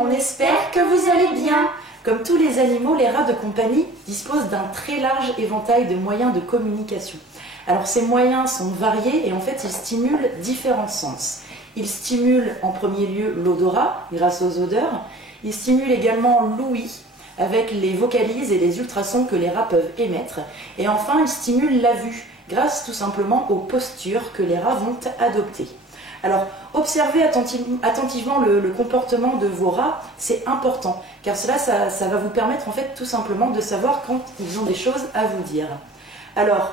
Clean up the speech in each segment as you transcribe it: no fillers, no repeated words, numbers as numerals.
On espère que vous allez bien. Comme tous les animaux, les rats de compagnie disposent d'un très large éventail de moyens de communication. Alors ces moyens sont variés et en fait ils stimulent différents sens. Ils stimulent en premier lieu l'odorat grâce aux odeurs. Ils stimulent également l'ouïe avec les vocalises et les ultrasons que les rats peuvent émettre. Et enfin ils stimulent la vue grâce tout simplement aux postures que les rats vont adopter. Alors, observez attentivement le comportement de vos rats, c'est important, car cela, ça va vous permettre en fait tout simplement de savoir quand ils ont des choses à vous dire. Alors,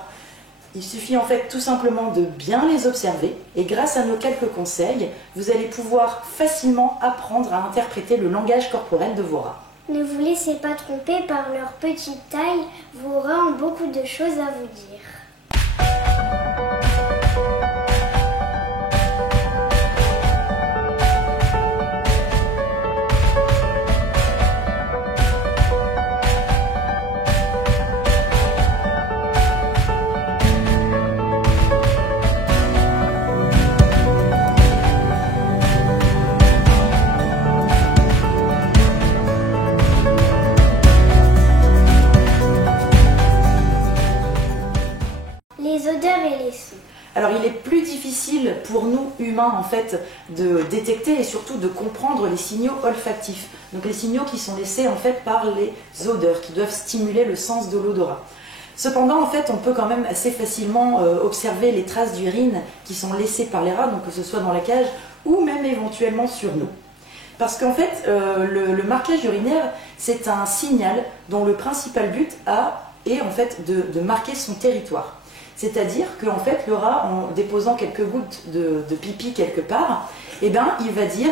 il suffit en fait tout simplement de bien les observer, et grâce à nos quelques conseils, vous allez pouvoir facilement apprendre à interpréter le langage corporel de vos rats. Ne vous laissez pas tromper par leur petite taille, vos rats ont beaucoup de choses à vous dire. Les odeurs et les sons. Alors il est plus difficile pour nous humains en fait de détecter et surtout de comprendre les signaux olfactifs. Donc les signaux qui sont laissés en fait par les odeurs qui doivent stimuler le sens de l'odorat. Cependant en fait on peut quand même assez facilement observer les traces d'urine qui sont laissées par les rats, donc que ce soit dans la cage ou même éventuellement sur nous. Parce qu'en fait le marquage urinaire c'est un signal dont le principal but est en fait de marquer son territoire. C'est-à-dire qu'en fait, le rat, en déposant quelques gouttes de pipi quelque part, eh ben, il va dire,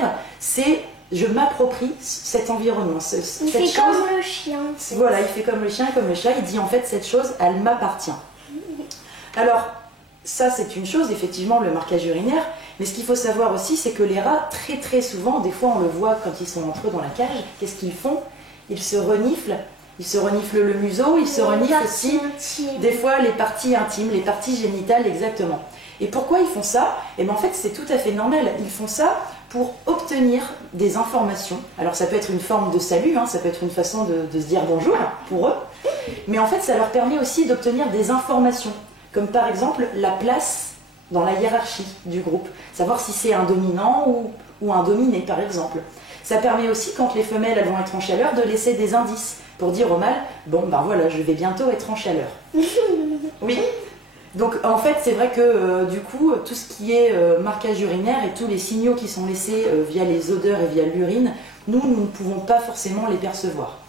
je m'approprie cet environnement. Il fait comme le chien. Voilà, il fait comme le chien, comme le chat. Il dit en fait, cette chose, elle m'appartient. Alors, ça c'est une chose, effectivement, le marquage urinaire. Mais ce qu'il faut savoir aussi, c'est que les rats, très très souvent, des fois on le voit quand ils sont entre eux dans la cage, qu'est-ce qu'ils font? Ils se reniflent. Ils se reniflent le museau, ils se reniflent aussi des fois les parties intimes, les parties génitales exactement. Et pourquoi ils font ça? Et bien en fait c'est tout à fait normal, ils font ça pour obtenir des informations. Alors ça peut être une forme de salut, ça peut être une façon de se dire bonjour pour eux, mais en fait ça leur permet aussi d'obtenir des informations, comme par exemple la place dans la hiérarchie du groupe, savoir si c'est un dominant ou un dominé par exemple. Ça permet aussi, quand les femelles elles vont être en chaleur, de laisser des indices pour dire au mâle, bon ben voilà, je vais bientôt être en chaleur. Oui. Donc en fait, c'est vrai que du coup, tout ce qui est marquage urinaire et tous les signaux qui sont laissés via les odeurs et via l'urine, nous ne pouvons pas forcément les percevoir.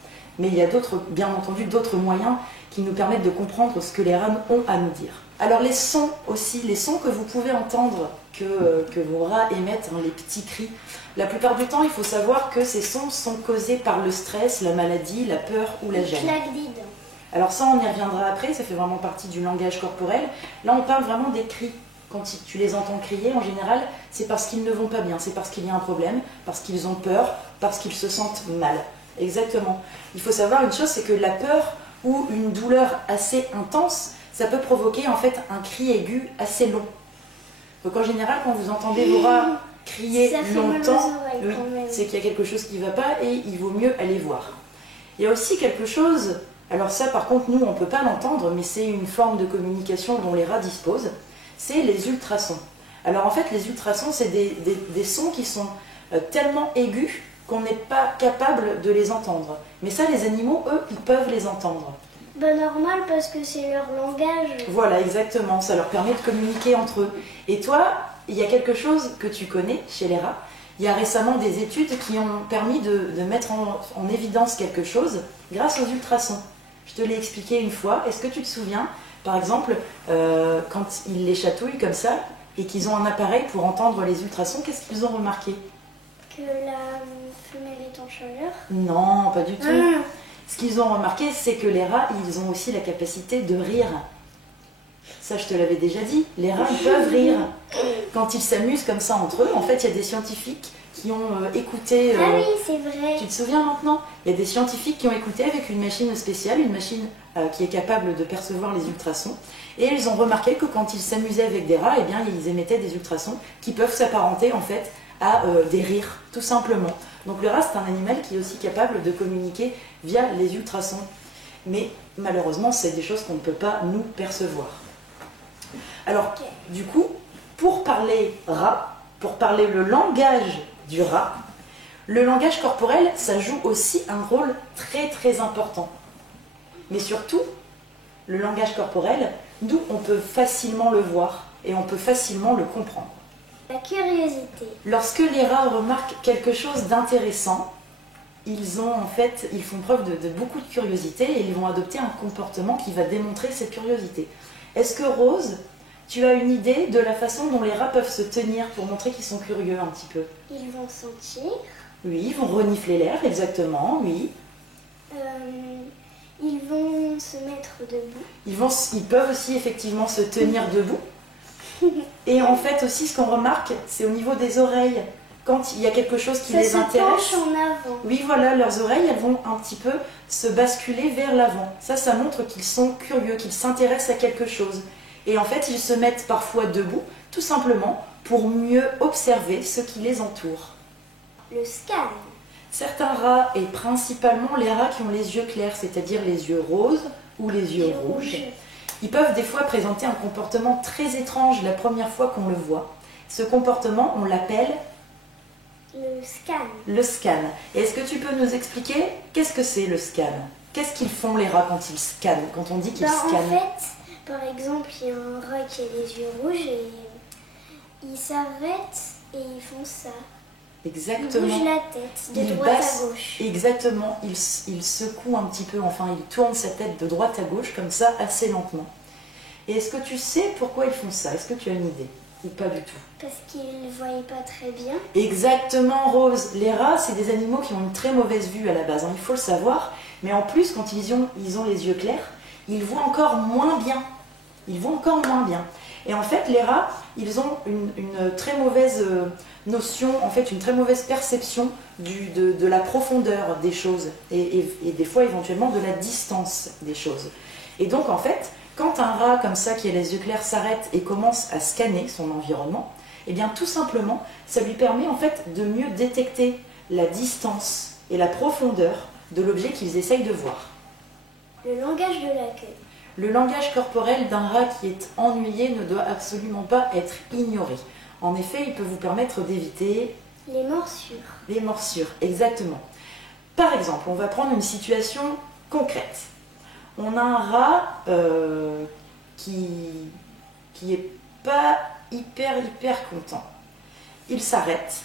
Mais il y a bien entendu d'autres moyens qui nous permettent de comprendre ce que les rats ont à nous dire. Alors les sons aussi, les sons que vous pouvez entendre que vos rats émettent, les petits cris. La plupart du temps, il faut savoir que ces sons sont causés par le stress, la maladie, la peur ou la gêne. Alors ça, on y reviendra après, ça fait vraiment partie du langage corporel. Là, on parle vraiment des cris. Quand tu les entends crier, en général, c'est parce qu'ils ne vont pas bien, c'est parce qu'il y a un problème, parce qu'ils ont peur, parce qu'ils se sentent mal. Exactement. Il faut savoir une chose, c'est que la peur ou une douleur assez intense, ça peut provoquer en fait un cri aigu assez long. Donc en général, quand vous entendez vos rats crier longtemps, c'est qu'il y a quelque chose qui ne va pas et il vaut mieux aller voir. Il y a aussi quelque chose, alors ça par contre nous on ne peut pas l'entendre, mais c'est une forme de communication dont les rats disposent, c'est les ultrasons. Alors en fait les ultrasons c'est des sons qui sont tellement aigus qu'on n'est pas capable de les entendre. Mais ça les animaux, eux, ils peuvent les entendre. Ben normal parce que c'est leur langage. Voilà, exactement, ça leur permet de communiquer entre eux. Et toi, il y a quelque chose que tu connais chez les rats. Il y a récemment des études qui ont permis de mettre en évidence quelque chose grâce aux ultrasons. Je te l'ai expliqué une fois. Est-ce que tu te souviens, par exemple, quand ils les chatouillent comme ça et qu'ils ont un appareil pour entendre les ultrasons, qu'est-ce qu'ils ont remarqué? Que la femelle est en chaleur? Non, pas du tout. Ce qu'ils ont remarqué, c'est que les rats, ils ont aussi la capacité de rire. Ça, je te l'avais déjà dit. Les rats, ils peuvent rire. Quand ils s'amusent comme ça entre eux, en fait, il y a des scientifiques qui ont écouté... Ah oui, c'est vrai. Tu te souviens maintenant? Il y a des scientifiques qui ont écouté avec une machine spéciale, une machine qui est capable de percevoir les ultrasons. Et ils ont remarqué que quand ils s'amusaient avec des rats, eh bien, ils émettaient des ultrasons qui peuvent s'apparenter, en fait, à des rires, tout simplement. Donc le rat, c'est un animal qui est aussi capable de communiquer via les ultrasons. Mais malheureusement, c'est des choses qu'on ne peut pas nous percevoir. Alors, du coup, pour parler rat, pour parler le langage du rat, le langage corporel, ça joue aussi un rôle très très important. Mais surtout, le langage corporel, nous, on peut facilement le voir et on peut facilement le comprendre. La curiosité. Lorsque les rats remarquent quelque chose d'intéressant, ils font preuve de beaucoup de curiosité et ils vont adopter un comportement qui va démontrer cette curiosité. Est-ce que Rose, tu as une idée de la façon dont les rats peuvent se tenir pour montrer qu'ils sont curieux un petit peu? Ils vont sentir. Oui, ils vont renifler l'air, exactement, oui. Ils vont se mettre debout. Ils peuvent aussi effectivement se tenir debout. Et en fait aussi, ce qu'on remarque, c'est au niveau des oreilles. Quand il y a quelque chose qui les intéresse, penche en avant. oui, voilà, leurs oreilles, elles vont un petit peu se basculer vers l'avant. Ça montre qu'ils sont curieux, qu'ils s'intéressent à quelque chose. Et en fait, ils se mettent parfois debout, tout simplement pour mieux observer ce qui les entoure. Le scan. Certains rats, et principalement les rats qui ont les yeux clairs, c'est-à-dire les yeux roses ou les yeux rouges, ils peuvent des fois présenter un comportement très étrange la première fois qu'on le voit. Ce comportement, on l'appelle le scan. Le scan. Et est-ce que tu peux nous expliquer qu'est-ce que c'est le scan? Qu'est-ce qu'ils font les rats quand ils scannent, quand on dit qu'ils scannent? En fait, par exemple, il y a un rat qui a les yeux rouges et il s'arrête et ils font ça. Exactement. Ils bougent la tête de droite à gauche. Exactement. Il secoue un petit peu, enfin il tourne sa tête de droite à gauche comme ça, assez lentement. Et est-ce que tu sais pourquoi ils font ça? Est-ce que tu as une idée? Ou pas du tout? Parce qu'ils ne voyaient pas très bien. Exactement, Rose. Les rats, c'est des animaux qui ont une très mauvaise vue à la base, hein, il faut le savoir. Mais en plus, quand ils ont les yeux clairs, ils voient encore moins bien. Ils voient encore moins bien. Et en fait, les rats, ils ont une très mauvaise notion, en fait, une très mauvaise perception de la profondeur des choses et des fois éventuellement de la distance des choses. Et donc, en fait, quand un rat comme ça, qui a les yeux clairs, s'arrête et commence à scanner son environnement, eh bien, tout simplement, ça lui permet en fait de mieux détecter la distance et la profondeur de l'objet qu'ils essayent de voir. Le langage de la queue. Le langage corporel d'un rat qui est ennuyé ne doit absolument pas être ignoré. En effet, il peut vous permettre d'éviter les morsures. Les morsures, exactement. Par exemple, on va prendre une situation concrète. On a un rat qui est pas hyper content. Il s'arrête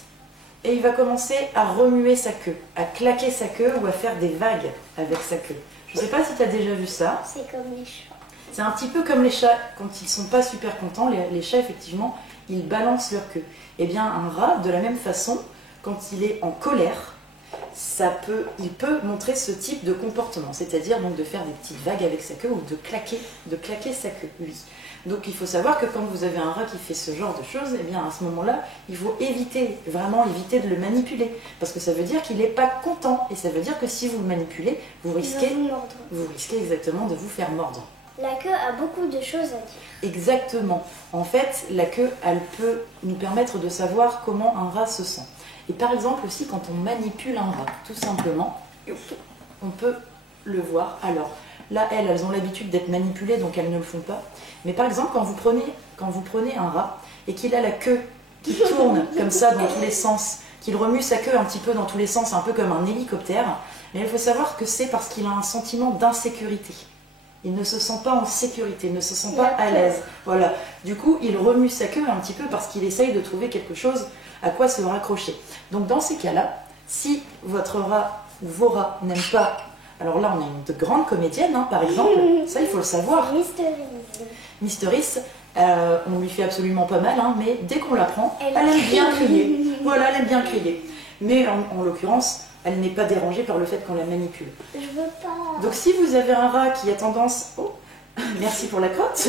et il va commencer à remuer sa queue, à claquer sa queue ou à faire des vagues avec sa queue. Je ne sais pas si tu as déjà vu ça. C'est comme les chats. C'est un petit peu comme les chats, quand ils ne sont pas super contents, les chats effectivement, ils balancent leur queue. Eh bien un rat, de la même façon, quand il est en colère, il peut montrer ce type de comportement, c'est-à-dire donc de faire des petites vagues avec sa queue ou de claquer sa queue, oui. Donc il faut savoir que quand vous avez un rat qui fait ce genre de choses, eh bien à ce moment-là, il faut vraiment éviter de le manipuler, parce que ça veut dire qu'il n'est pas content, et ça veut dire que si vous le manipulez, vous risquez exactement de vous faire mordre. La queue a beaucoup de choses à dire. Exactement. En fait, la queue, elle peut nous permettre de savoir comment un rat se sent. Et par exemple aussi, quand on manipule un rat, tout simplement, on peut le voir. Alors, là, elles ont l'habitude d'être manipulées, donc elles ne le font pas. Mais par exemple, quand vous prenez un rat et qu'il a la queue qui tourne comme ça dans tous les sens, qu'il remue sa queue un petit peu dans tous les sens, un peu comme un hélicoptère, mais il faut savoir que c'est parce qu'il a un sentiment d'insécurité. Il ne se sent pas en sécurité, il ne se sent pas à l'aise. Voilà. Du coup, il remue sa queue un petit peu parce qu'il essaye de trouver quelque chose à quoi se raccrocher. Donc dans ces cas-là, si votre rat ou vos rats n'aiment pas... Alors là, on a une grande comédienne, hein, par exemple. Ça, il faut le savoir. Mysteris, on lui fait absolument pas mal, hein, mais dès qu'on la prend, elle aime bien crier. Voilà, elle aime bien crier. Mais en l'occurrence, elle n'est pas dérangée par le fait qu'on la manipule. Je veux pas. Donc si vous avez un rat qui a tendance... Oh, merci pour la crotte.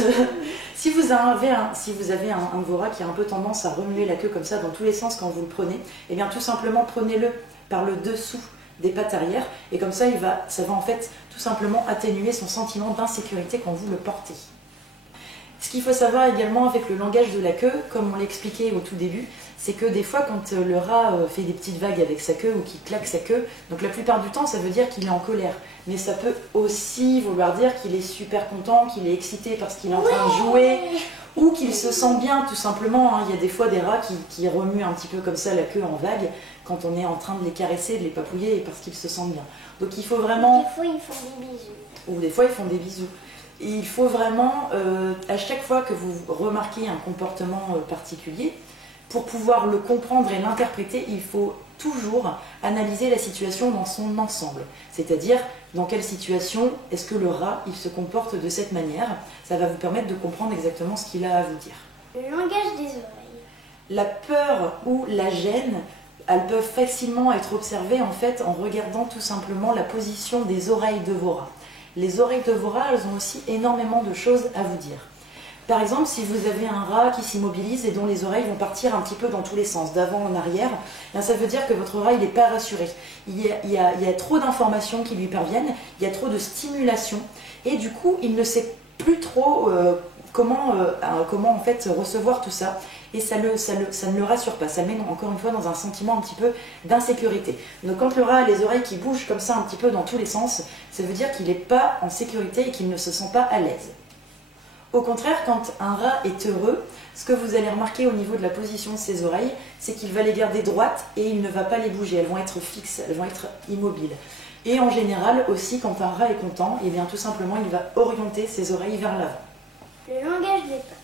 Si vous avez un de vos rats qui a un peu tendance à remuer la queue comme ça dans tous les sens quand vous le prenez, eh bien tout simplement prenez-le par le dessous des pattes arrière et comme ça, ça va en fait tout simplement atténuer son sentiment d'insécurité quand vous le portez. Ce qu'il faut savoir également avec le langage de la queue, comme on l'expliquait au tout début, c'est que des fois quand le rat fait des petites vagues avec sa queue ou qu'il claque sa queue, donc la plupart du temps ça veut dire qu'il est en colère. Mais ça peut aussi vouloir dire qu'il est super content, qu'il est excité parce qu'il est en train de jouer, ou qu'il se sent bien tout simplement. Hein. Il y a des fois des rats qui remuent un petit peu comme ça la queue en vague quand on est en train de les caresser, de les papouiller parce qu'ils se sentent bien. Donc il faut vraiment... Des fois ils font des bisous. Ou des fois ils font des bisous. Et il faut vraiment, à chaque fois que vous remarquez un comportement particulier, pour pouvoir le comprendre et l'interpréter, il faut toujours analyser la situation dans son ensemble. C'est-à-dire, dans quelle situation est-ce que le rat il se comporte de cette manière. Ça va vous permettre de comprendre exactement ce qu'il a à vous dire. Le langage des oreilles. La peur ou la gêne, elles peuvent facilement être observées en fait en regardant tout simplement la position des oreilles de vos rats. Les oreilles de vos rats, elles ont aussi énormément de choses à vous dire. Par exemple, si vous avez un rat qui s'immobilise et dont les oreilles vont partir un petit peu dans tous les sens, d'avant en arrière, bien ça veut dire que votre rat n'est pas rassuré. Il y a trop d'informations qui lui parviennent, il y a trop de stimulation, et du coup, il ne sait plus trop comment en fait recevoir tout ça, et ça ne le rassure pas, ça le met encore une fois dans un sentiment un petit peu d'insécurité. Donc quand le rat a les oreilles qui bougent comme ça un petit peu dans tous les sens, ça veut dire qu'il n'est pas en sécurité et qu'il ne se sent pas à l'aise. Au contraire, quand un rat est heureux, ce que vous allez remarquer au niveau de la position de ses oreilles, c'est qu'il va les garder droites et il ne va pas les bouger, elles vont être fixes, elles vont être immobiles. Et en général aussi, quand un rat est content, et bien tout simplement il va orienter ses oreilles vers l'avant. Le langage des pattes.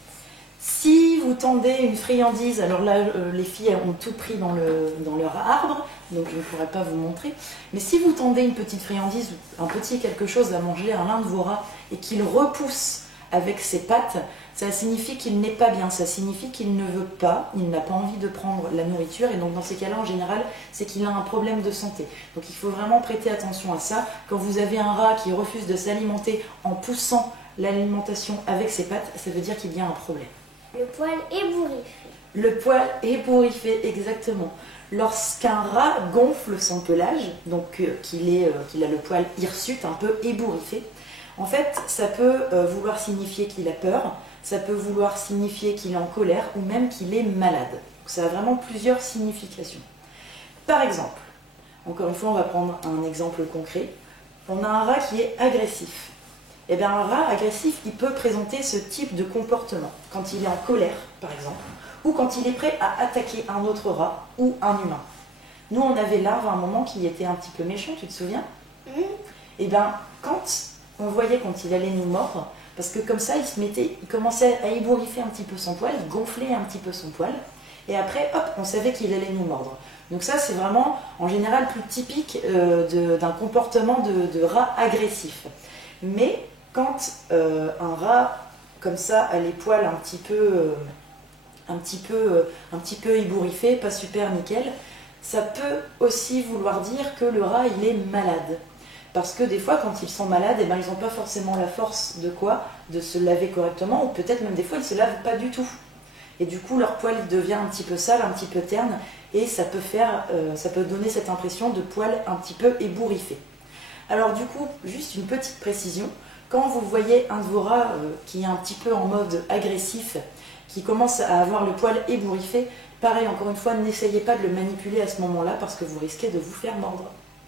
Si vous tendez une friandise, alors là les filles ont tout pris dans leur arbre, donc je ne pourrais pas vous montrer, mais si vous tendez une petite friandise ou un petit quelque chose à manger à l'un de vos rats et qu'il repousse avec ses pattes, ça signifie qu'il n'est pas bien, ça signifie qu'il ne veut pas, il n'a pas envie de prendre la nourriture, et donc dans ces cas-là en général c'est qu'il a un problème de santé. Donc il faut vraiment prêter attention à ça. Quand vous avez un rat qui refuse de s'alimenter en poussant l'alimentation avec ses pattes, ça veut dire qu'il y a un problème. Le poil ébouriffé. Le poil ébouriffé, exactement. Lorsqu'un rat gonfle son pelage, donc qu'il a le poil hirsute, un peu ébouriffé, en fait, ça peut vouloir signifier qu'il a peur, ça peut vouloir signifier qu'il est en colère ou même qu'il est malade. Donc, ça a vraiment plusieurs significations. Par exemple, encore une fois, on va prendre un exemple concret. On a un rat qui est agressif. Eh bien, un rat agressif, il peut présenter ce type de comportement quand il est en colère, par exemple, ou quand il est prêt à attaquer un autre rat ou un humain. Nous, on avait Larve à un moment qui était un petit peu méchant, tu te souviens? Eh bien, quand on voyait quand il allait nous mordre, parce que comme ça, il commençait à ébouriffer un petit peu son poil, il gonflait un petit peu son poil, et après, hop, on savait qu'il allait nous mordre. Donc ça, c'est vraiment, en général, plus typique d'un comportement de rat agressif. Mais quand un rat, comme ça, a les poils un petit peu ébouriffés, pas super nickel, ça peut aussi vouloir dire que le rat, il est malade. Parce que des fois, quand ils sont malades, eh ben, ils n'ont pas forcément la force de se laver correctement, ou peut-être même des fois, ils ne se lavent pas du tout. Et du coup, leur poil devient un petit peu sale, un petit peu terne, et ça peut donner cette impression de poil un petit peu ébouriffé. Alors du coup, juste une petite précision, quand vous voyez un de vos rats qui est un petit peu en mode agressif, qui commence à avoir le poil ébouriffé, pareil, encore une fois, n'essayez pas de le manipuler à ce moment-là, parce que vous risquez de vous faire mordre.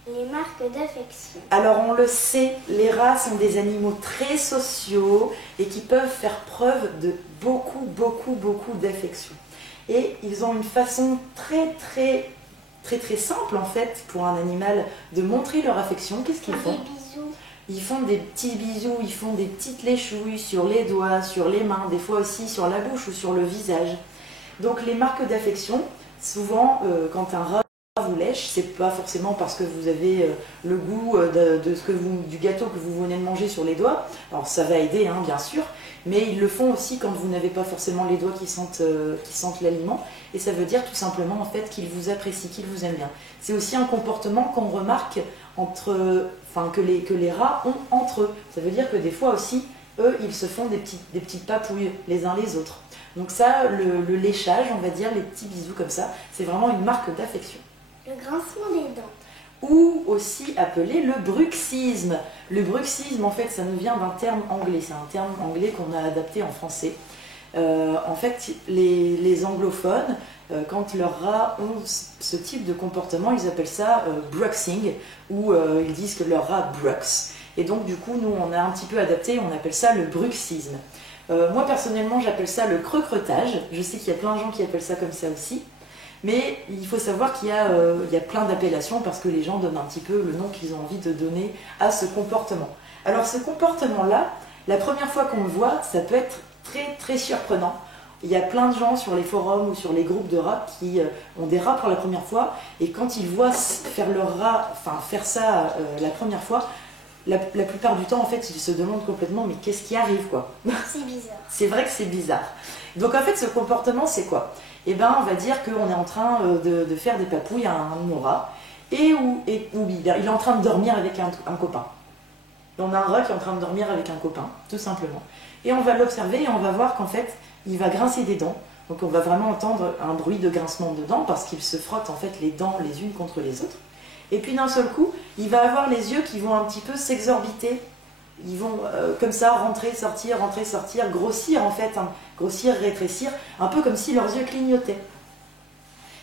Les marques d'affection. Alors on le sait, les rats sont des animaux très sociaux et qui peuvent faire preuve de beaucoup d'affection. Et ils ont une façon très simple en fait pour un animal de montrer leur affection. Qu'est-ce qu'ils font? Des bisous. Ils font des petits bisous, ils font des petites léchouilles sur les doigts, sur les mains, des fois aussi sur la bouche ou sur le visage. Donc les marques d'affection, souvent quand un rat vous lèche, c'est pas forcément parce que vous avez le goût du gâteau que vous venez de manger sur les doigts. Alors ça va aider, hein, bien sûr, mais ils le font aussi quand vous n'avez pas forcément les doigts qui sentent l'aliment, et ça veut dire tout simplement en fait qu'ils vous apprécient, qu'ils vous aiment bien. C'est aussi un comportement qu'on remarque que les rats ont entre eux. Ça veut dire que des fois aussi, eux, ils se font des petites papouilles les uns les autres. Donc ça, le léchage, on va dire, les petits bisous comme ça, c'est vraiment une marque d'affection. Le grincement des dents. Ou aussi appelé le bruxisme. Le bruxisme, en fait, ça nous vient d'un terme anglais. C'est un terme anglais qu'on a adapté en français. En fait, les anglophones, quand leurs rats ont ce type de comportement, ils appellent ça bruxing, ou ils disent que leur rat brux. Et donc du coup, nous on a un petit peu adapté, on appelle ça le bruxisme. Moi personnellement, j'appelle ça le creux-creutage. Je sais qu'il y a plein de gens qui appellent ça comme ça aussi. Mais il faut savoir qu'il y a plein d'appellations parce que les gens donnent un petit peu le nom qu'ils ont envie de donner à ce comportement. Alors ce comportement-là, la première fois qu'on le voit, ça peut être très très surprenant. Il y a plein de gens sur les forums ou sur les groupes de rats qui ont des rats pour la première fois et quand ils voient faire leur rat, enfin faire ça la première fois, la plupart du temps en fait ils se demandent complètement mais qu'est-ce qui arrive quoi. C'est bizarre. C'est vrai que c'est bizarre. Donc en fait ce comportement c'est quoi? Eh ben on va dire qu'on est en train de faire des papouilles à un de nos rats et où il est en train de dormir avec un copain. On a un rat qui est en train de dormir avec un copain, tout simplement. Et on va l'observer et on va voir qu'en fait, il va grincer des dents. Donc on va vraiment entendre un bruit de grincement de dents parce qu'il se frotte en fait les dents les unes contre les autres. Et puis d'un seul coup, il va avoir les yeux qui vont un petit peu s'exorbiter. Ils vont comme ça rentrer, sortir, grossir en fait, hein, grossir, rétrécir, un peu comme si leurs yeux clignotaient.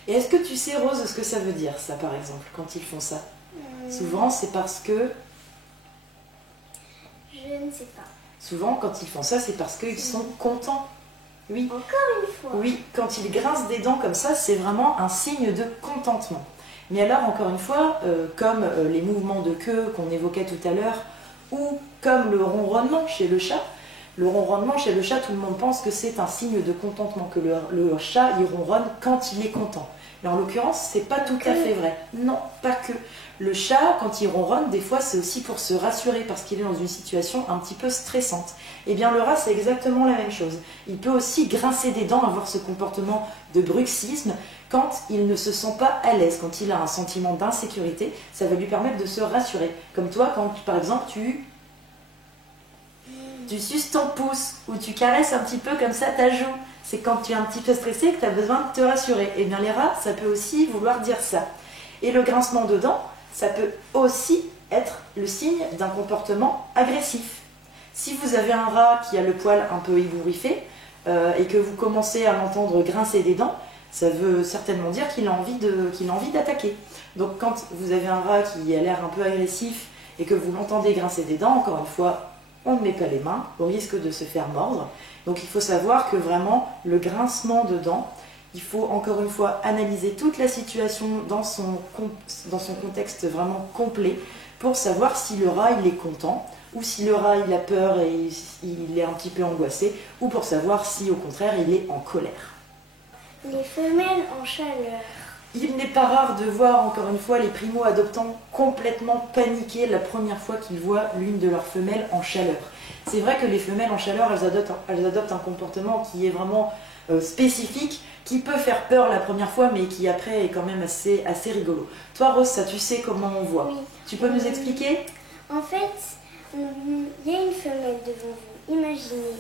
Et est-ce que tu sais, Rose, ce que ça veut dire, ça par exemple, quand ils font ça? Souvent, c'est parce que... Je ne sais pas. Souvent, quand ils font ça, c'est parce qu'ils sont contents. Oui. Encore une fois. Oui, quand ils grincent des dents comme ça, c'est vraiment un signe de contentement. Mais alors, encore une fois, comme les mouvements de queue qu'on évoquait tout à l'heure, ou comme le ronronnement chez le chat, le ronronnement chez le chat, tout le monde pense que c'est un signe de contentement, que le chat, il ronronne quand il est content. Mais en l'occurrence, c'est pas tout à fait vrai. Non, pas que. Le chat, quand il ronronne, des fois, c'est aussi pour se rassurer parce qu'il est dans une situation un petit peu stressante. Eh bien, le rat, c'est exactement la même chose. Il peut aussi grincer des dents, avoir ce comportement de bruxisme quand il ne se sent pas à l'aise, quand il a un sentiment d'insécurité. Ça va lui permettre de se rassurer. Comme toi, quand, par exemple, tu suces ton pouce ou tu caresses un petit peu comme ça ta joue. C'est quand tu es un petit peu stressé que tu as besoin de te rassurer. Eh bien, les rats, ça peut aussi vouloir dire ça. Et le grincement de dents, ça peut aussi être le signe d'un comportement agressif. Si vous avez un rat qui a le poil un peu ébouriffé et que vous commencez à l'entendre grincer des dents, ça veut certainement dire qu'il a envie d'attaquer. Donc quand vous avez un rat qui a l'air un peu agressif et que vous l'entendez grincer des dents, encore une fois, on ne met pas les mains, au risque de se faire mordre. Donc il faut savoir que vraiment le grincement de dents, il faut encore une fois analyser toute la situation dans son contexte vraiment complet pour savoir si le rat il est content ou si le rat il a peur et il est un petit peu angoissé ou pour savoir si au contraire il est en colère. Les femelles en chaleur. Il n'est pas rare de voir encore une fois les primo-adoptants complètement paniqués la première fois qu'ils voient l'une de leurs femelles en chaleur. C'est vrai que les femelles en chaleur, elles adoptent un comportement qui est vraiment spécifique, qui peut faire peur la première fois, mais qui après est quand même assez rigolo. Toi, Rose, ça tu sais comment on voit. Oui. Tu peux nous expliquer? En fait, il y a une femelle devant vous. Imaginez.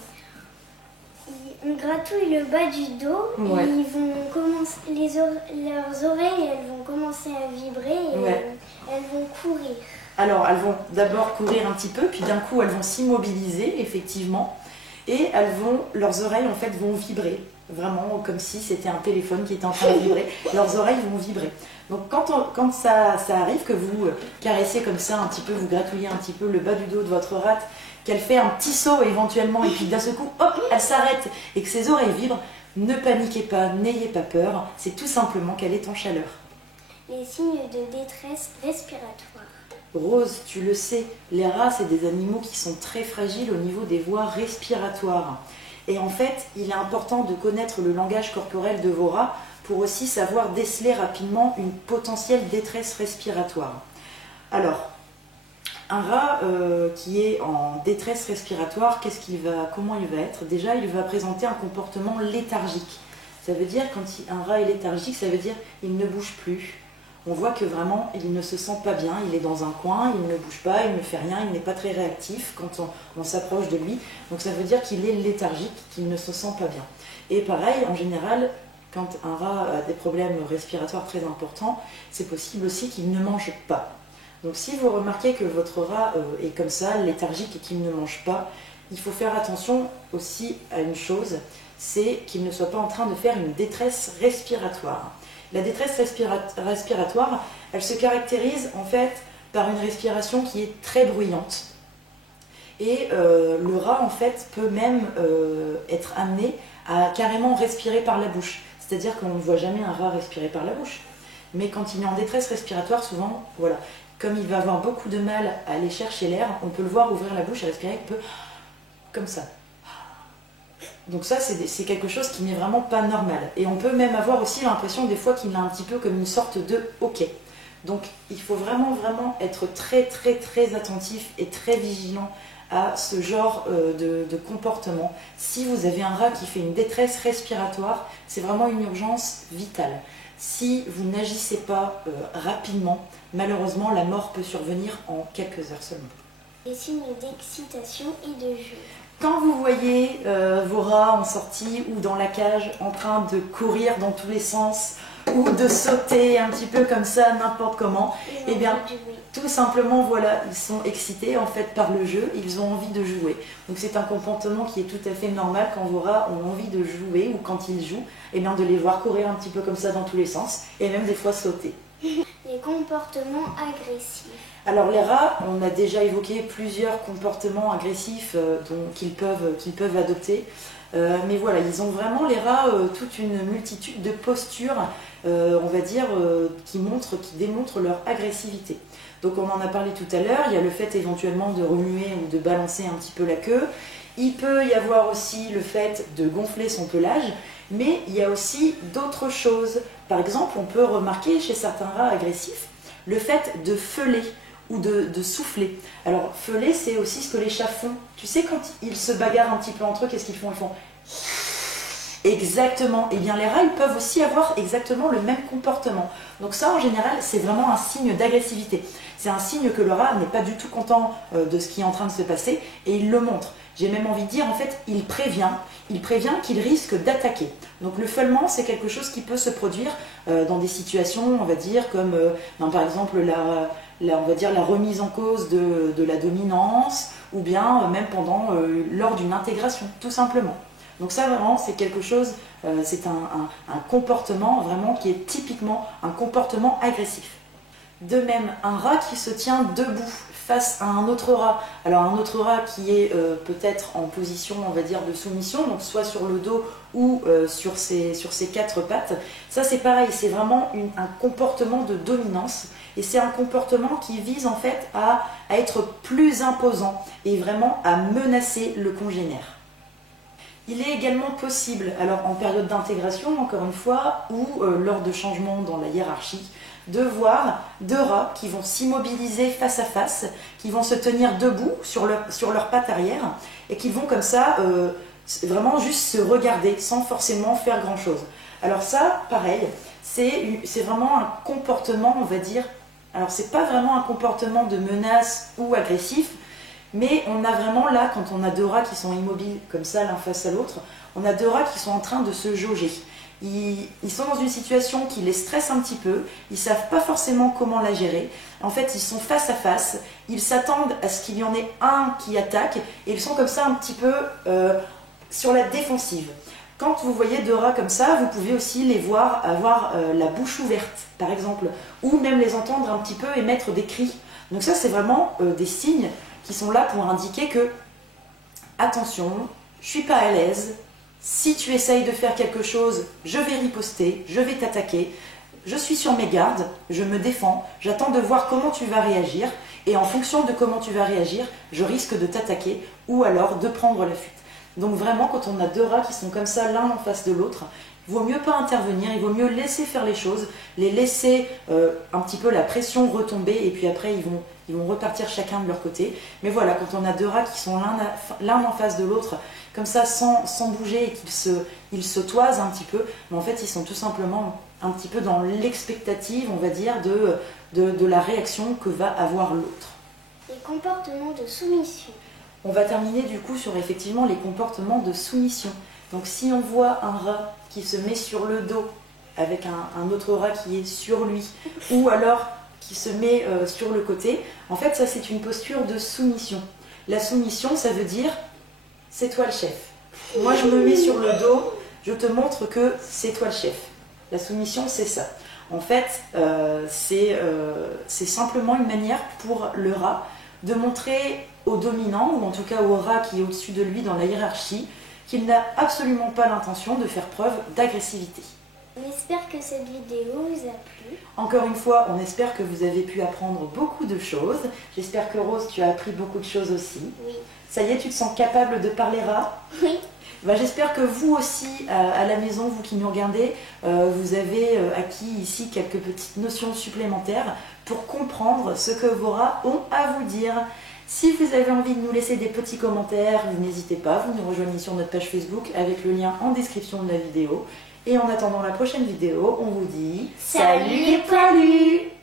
On gratouille le bas du dos Ouais. et ils vont commencer, leurs oreilles elles vont commencer à vibrer et Ouais. elles vont courir. Alors, elles vont d'abord courir un petit peu, puis d'un coup, elles vont s'immobiliser, effectivement, et leurs oreilles, en fait, vont vibrer, vraiment comme si c'était un téléphone qui était en train de vibrer. Leurs oreilles vont vibrer. Donc, quand ça arrive, que vous caressez comme ça un petit peu, vous gratouillez un petit peu le bas du dos de votre rate, qu'elle fait un petit saut éventuellement, et puis d'un seul coup, hop, elle s'arrête, et que ses oreilles vibrent, ne paniquez pas, n'ayez pas peur, c'est tout simplement qu'elle est en chaleur. Les signes de détresse respiratoire. Rose, tu le sais, les rats, c'est des animaux qui sont très fragiles au niveau des voies respiratoires. Et en fait, il est important de connaître le langage corporel de vos rats pour aussi savoir déceler rapidement une potentielle détresse respiratoire. Alors, un rat qui est en détresse respiratoire, comment il va être? Déjà, il va présenter un comportement léthargique. Ça veut dire, quand un rat est léthargique, ça veut dire qu'il ne bouge plus. On voit que vraiment, il ne se sent pas bien, il est dans un coin, il ne bouge pas, il ne fait rien, il n'est pas très réactif quand on s'approche de lui. Donc ça veut dire qu'il est léthargique, qu'il ne se sent pas bien. Et pareil, en général, quand un rat a des problèmes respiratoires très importants, c'est possible aussi qu'il ne mange pas. Donc si vous remarquez que votre rat est comme ça, léthargique et qu'il ne mange pas, il faut faire attention aussi à une chose, c'est qu'il ne soit pas en train de faire une détresse respiratoire. La détresse respiratoire, elle se caractérise en fait par une respiration qui est très bruyante. Et le rat en fait peut même être amené à carrément respirer par la bouche. C'est-à-dire qu'on ne voit jamais un rat respirer par la bouche. Mais quand il est en détresse respiratoire, souvent, voilà, comme il va avoir beaucoup de mal à aller chercher l'air, on peut le voir ouvrir la bouche et respirer un peu comme ça. Donc ça, c'est quelque chose qui n'est vraiment pas normal. Et on peut même avoir aussi l'impression des fois qu'il a un petit peu comme une sorte de hoquet. Donc il faut vraiment, vraiment être très, très, très attentif et très vigilant à ce genre de comportement. Si vous avez un rat qui fait une détresse respiratoire, c'est vraiment une urgence vitale. Si vous n'agissez pas rapidement, malheureusement, la mort peut survenir en quelques heures seulement. Des signes d'excitation et de jeu. Quand vous voyez vos rats en sortie ou dans la cage en train de courir dans tous les sens ou de sauter un petit peu comme ça, n'importe comment, eh bien, tout simplement, voilà, ils sont excités en fait par le jeu, ils ont envie de jouer. Donc c'est un comportement qui est tout à fait normal quand vos rats ont envie de jouer ou quand ils jouent, eh bien de les voir courir un petit peu comme ça dans tous les sens et même des fois sauter. Les comportements agressifs. Alors les rats, on a déjà évoqué plusieurs comportements agressifs qu'ils peuvent adopter. Mais voilà, ils ont vraiment, les rats, toute une multitude de postures, on va dire, qui démontrent leur agressivité. Donc on en a parlé tout à l'heure, il y a le fait éventuellement de remuer ou de balancer un petit peu la queue. Il peut y avoir aussi le fait de gonfler son pelage, mais il y a aussi d'autres choses. Par exemple, on peut remarquer chez certains rats agressifs le fait de feuler ou de souffler. Alors, feuler, c'est aussi ce que les chats font. Tu sais, quand ils se bagarrent un petit peu entre eux, qu'est-ce qu'ils font? Ils font... Exactement. Eh bien, les rats, ils peuvent aussi avoir exactement le même comportement. Donc ça, en général, c'est vraiment un signe d'agressivité. C'est un signe que le rat n'est pas du tout content de ce qui est en train de se passer et il le montre. J'ai même envie de dire, en fait, il prévient qu'il risque d'attaquer. Donc le feulement, c'est quelque chose qui peut se produire dans des situations, on va dire, comme par exemple on va dire la remise en cause de la dominance, ou bien même lors d'une intégration, tout simplement. Donc ça vraiment c'est quelque chose, c'est un comportement vraiment qui est typiquement un comportement agressif. De même, un rat qui se tient debout face à un autre rat, alors un autre rat qui est peut-être en position, on va dire, de soumission, donc soit sur le dos ou sur ses quatre pattes, ça c'est pareil, c'est vraiment un comportement de dominance, et c'est un comportement qui vise en fait à être plus imposant et vraiment à menacer le congénère. Il est également possible, alors en période d'intégration, encore une fois, ou lors de changements dans la hiérarchie, de voir deux rats qui vont s'immobiliser face à face, qui vont se tenir debout sur leurs pattes arrière, et qui vont comme ça vraiment juste se regarder sans forcément faire grand chose. Alors ça, pareil, c'est vraiment un comportement, on va dire, alors c'est pas vraiment un comportement de menace ou agressif, mais on a vraiment là, quand on a deux rats qui sont immobiles comme ça l'un face à l'autre, on a deux rats qui sont en train de se jauger. Ils sont dans une situation qui les stresse un petit peu, ils ne savent pas forcément comment la gérer. En fait, ils sont face à face, ils s'attendent à ce qu'il y en ait un qui attaque, et ils sont comme ça un petit peu sur la défensive. Quand vous voyez deux rats comme ça, vous pouvez aussi les voir avoir la bouche ouverte, par exemple, ou même les entendre un petit peu émettre des cris. Donc ça, c'est vraiment des signes qui sont là pour indiquer que, attention, je suis pas à l'aise, si tu essayes de faire quelque chose, je vais riposter, je vais t'attaquer, je suis sur mes gardes, je me défends, j'attends de voir comment tu vas réagir, et en fonction de comment tu vas réagir, je risque de t'attaquer ou alors de prendre la fuite. Donc vraiment, quand on a deux rats qui sont comme ça, l'un en face de l'autre, il vaut mieux pas intervenir, il vaut mieux laisser faire les choses, les laisser un petit peu la pression retomber, et puis après ils vont repartir chacun de leur côté. Mais voilà, quand on a deux rats qui sont l'un en face de l'autre, comme ça sans bouger, et qu'ils se toisent un petit peu, mais en fait ils sont tout simplement un petit peu dans l'expectative, on va dire, de la réaction que va avoir l'autre. Les comportements de soumission. On va terminer du coup sur effectivement les comportements de soumission. Donc si on voit un rat qui se met sur le dos avec un autre rat qui est sur lui, ou alors qui se met sur le côté, en fait ça c'est une posture de soumission. La soumission, ça veut dire c'est toi le chef, Moi, je me mets sur le dos, je te montre que c'est toi le chef. La soumission, c'est ça. En fait, c'est simplement une manière pour le rat de montrer au dominant, ou en tout cas au rat qui est au-dessus de lui dans la hiérarchie, qu'il n'a absolument pas l'intention de faire preuve d'agressivité. On espère que cette vidéo vous a plu. Encore une fois, on espère que vous avez pu apprendre beaucoup de choses. J'espère que Rose, tu as appris beaucoup de choses aussi. Oui. Ça y est, tu te sens capable de parler rat? Oui. J'espère que vous aussi, à la maison, vous qui nous regardez, vous avez acquis ici quelques petites notions supplémentaires pour comprendre ce que vos rats ont à vous dire. Si vous avez envie de nous laisser des petits commentaires, vous n'hésitez pas, vous nous rejoignez sur notre page Facebook avec le lien en description de la vidéo. Et en attendant la prochaine vidéo, on vous dit salut les poilus!